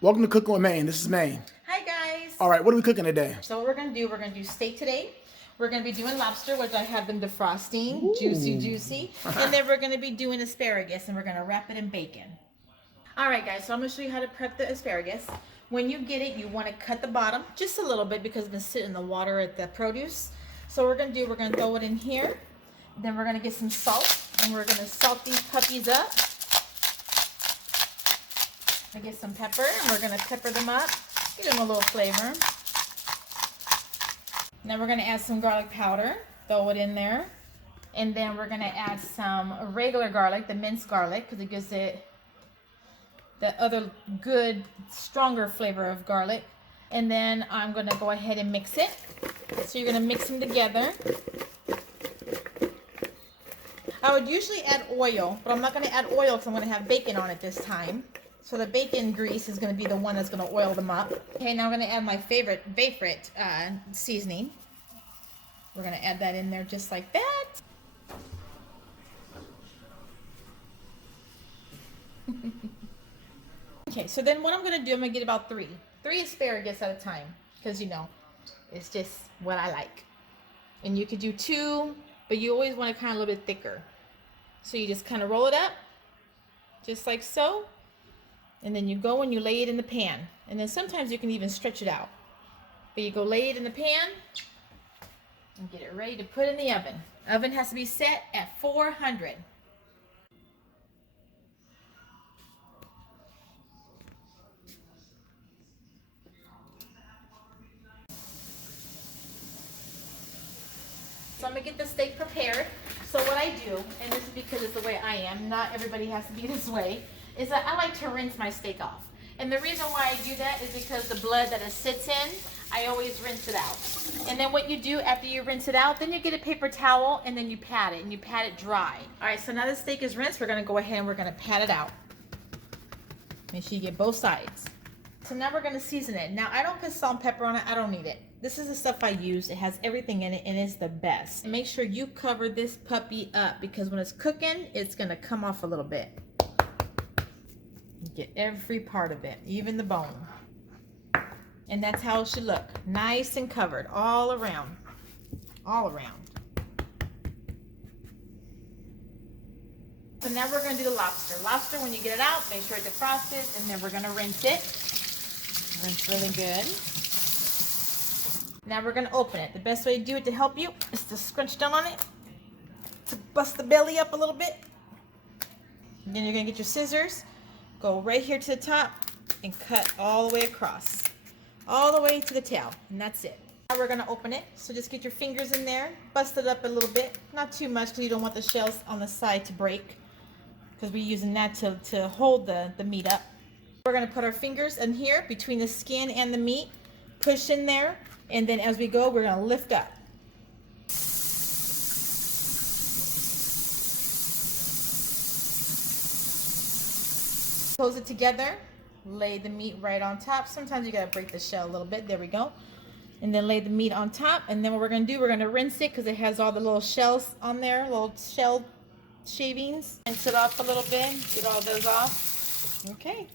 Welcome to Cooking with Maine. This is Maine. Hi guys. All right, what are we cooking today? So what we're gonna do steak today. We're gonna be doing lobster, which I have them defrosting, Ooh. juicy. And then we're gonna be doing asparagus, and we're gonna wrap it in bacon. All right, guys. So I'm gonna show you how to prep the asparagus. When you get it, you want to cut the bottom just a little bit because it's been sitting in the water at the produce. So what we're gonna throw it in here. Then we're gonna get some salt, and we're gonna salt these puppies up. I get some pepper, and we're gonna pepper them up, give them a little flavor. Now we're gonna add some garlic powder, throw it in there, and then we're gonna add some regular garlic, the minced garlic, because it gives it the other good, stronger flavor of garlic. And then I'm gonna go ahead and mix it. So you're gonna mix them together. I would usually add oil, but I'm not gonna add oil because I'm gonna have bacon on it this time. So the bacon grease is going to be the one that's going to oil them up. Okay, now I'm going to add my favorite seasoning. We're going to add that in there just like that. Okay, so then what I'm going to do, I'm going to get about three asparagus at a time, because it's just what I like. And you could do two, but you always want it kind of a little bit thicker. So you just kind of roll it up, just like so. And then you go and you lay it in the pan. And then sometimes you can even stretch it out. But you go lay it in the pan and get it ready to put in the oven. Oven has to be set at 400. So I'm going to get the steak prepared. So what I do, and this is because it's the way I am, not everybody has to be this way, is that I like to rinse my steak off. And the reason why I do that is because the blood that it sits in, I always rinse it out. And then what you do after you rinse it out, then you get a paper towel and then you pat it, and you pat it dry. All right, so now the steak is rinsed, we're gonna go ahead and we're gonna pat it out. Make sure you get both sides. So now we're gonna season it. Now I don't put salt and pepper on it, I don't need it. This is the stuff I use. It has everything in it and it's the best. And make sure you cover this puppy up because when it's cooking, it's gonna come off a little bit. Get every part of it, even the bone. And that's how it should look. Nice and covered all around. All around. So now we're going to do the lobster. Lobster, when you get it out, make sure it's defrosted, and then we're going to rinse it. Rinse really good. Now we're going to open it. The best way to do it to help you is to scrunch down on it, to bust the belly up a little bit. And then you're going to get your scissors. Go right here to the top and cut all the way across. All the way to the tail. And that's it. Now we're going to open it. So just get your fingers in there. Bust it up a little bit. Not too much because you don't want the shells on the side to break. Because we're using that to hold the meat up. We're going to put our fingers in here between the skin and the meat. Push in there. And then as we go, we're going to lift up. Close it together, lay the meat right on top. Sometimes you gotta break the shell a little bit. There we go. And then lay the meat on top. And then what we're gonna do, we're gonna rinse it because it has all the little shells on there, little shell shavings. Rinse it off a little bit, get all those off. Okay.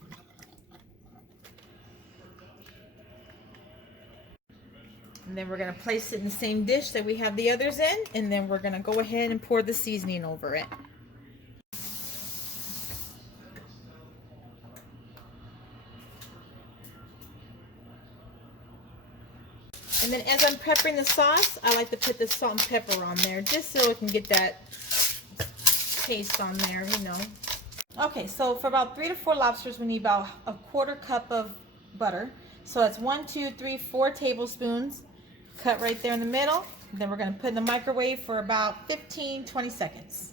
And then we're gonna place it in the same dish that we have the others in. And then we're gonna go ahead and pour the seasoning over it. And then as I'm prepping the sauce, I like to put the salt and pepper on there just so it can get that taste on there, Okay, so for about 3 to 4 lobsters, we need about a 1/4 cup of butter. So that's 1, 2, 3, 4 tablespoons. Cut right there in the middle. Then we're going to put in the microwave for about 15-20 seconds.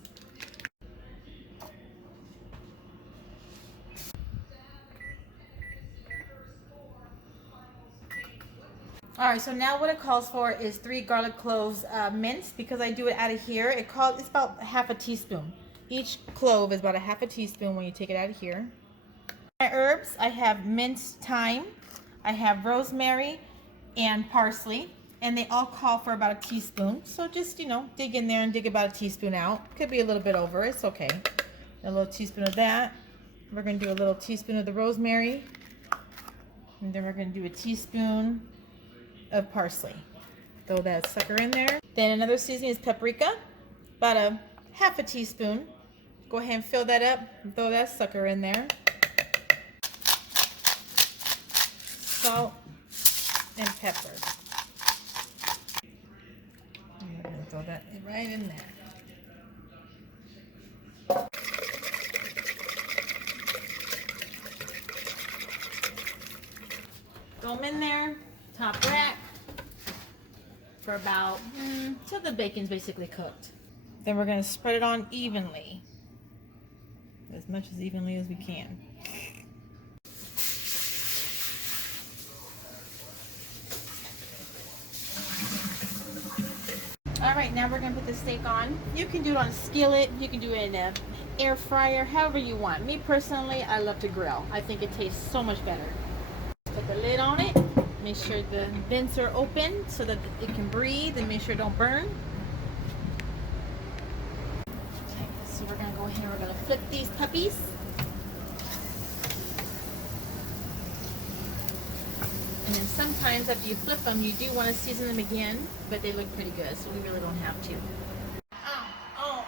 All right, so now what it calls for is 3 garlic cloves minced. Because I do it out of here, it's about 1/2 teaspoon. Each clove is about 1/2 teaspoon when you take it out of here. My herbs, I have minced thyme, I have rosemary and parsley, and they all call for about 1 teaspoon. So just, dig in there and dig about 1 teaspoon out. Could be a little bit over, it's okay. A little teaspoon of that. We're going to do a little teaspoon of the rosemary. And then we're gonna do a teaspoon of parsley. Throw that sucker in there. Then another seasoning is paprika, about a half a teaspoon. Go ahead and fill that up, throw that sucker in there. Salt and pepper. And we're gonna throw that right in there. Throw them in there, top rack, for about, till the bacon's basically cooked. Then we're gonna spread it on evenly. As much as evenly as we can. All right, now we're gonna put the steak on. You can do it on a skillet, you can do it in an air fryer, however you want. Me personally, I love to grill. I think it tastes so much better. Put the lid on it. Make sure the vents are open so that it can breathe and make sure it don't burn. Okay, so we're gonna go ahead and we're gonna flip these puppies. And then sometimes after you flip them, you do want to season them again, but they look pretty good, so we really don't have to. Oh.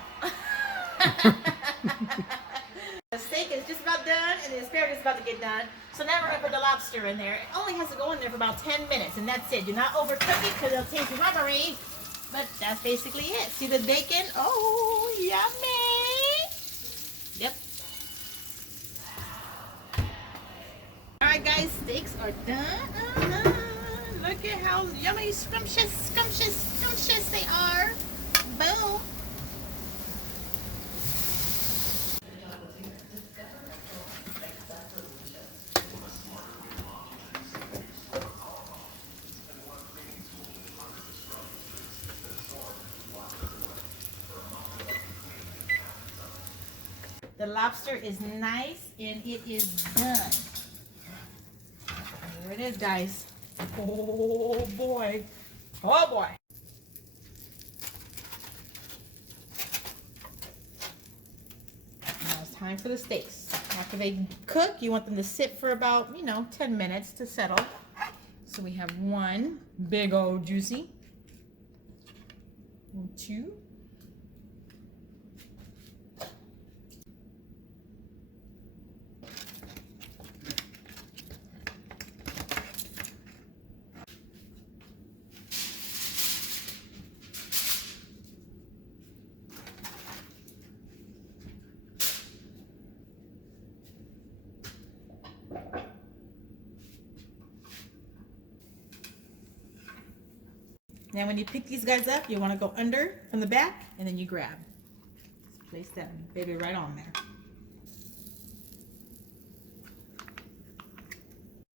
The steak is just about done, and the asparagus is about to get done. So now we're going to put the lobster in there. It only has to go in there for about 10 minutes, and that's it. Do not overcook it because it'll taste rubbery. But that's basically it. See the bacon? Oh, yummy! Yep. Alright guys, steaks are done. Look at how yummy, scrumptious they are. Boom. The lobster is nice and it is done. There it is, guys. Oh boy. Oh boy. Now it's time for the steaks. After they cook, you want them to sit for about, 10 minutes to settle. So we have one big old juicy. 2. Now when you pick these guys up, you want to go under from the back and then you grab. Just place that baby right on there.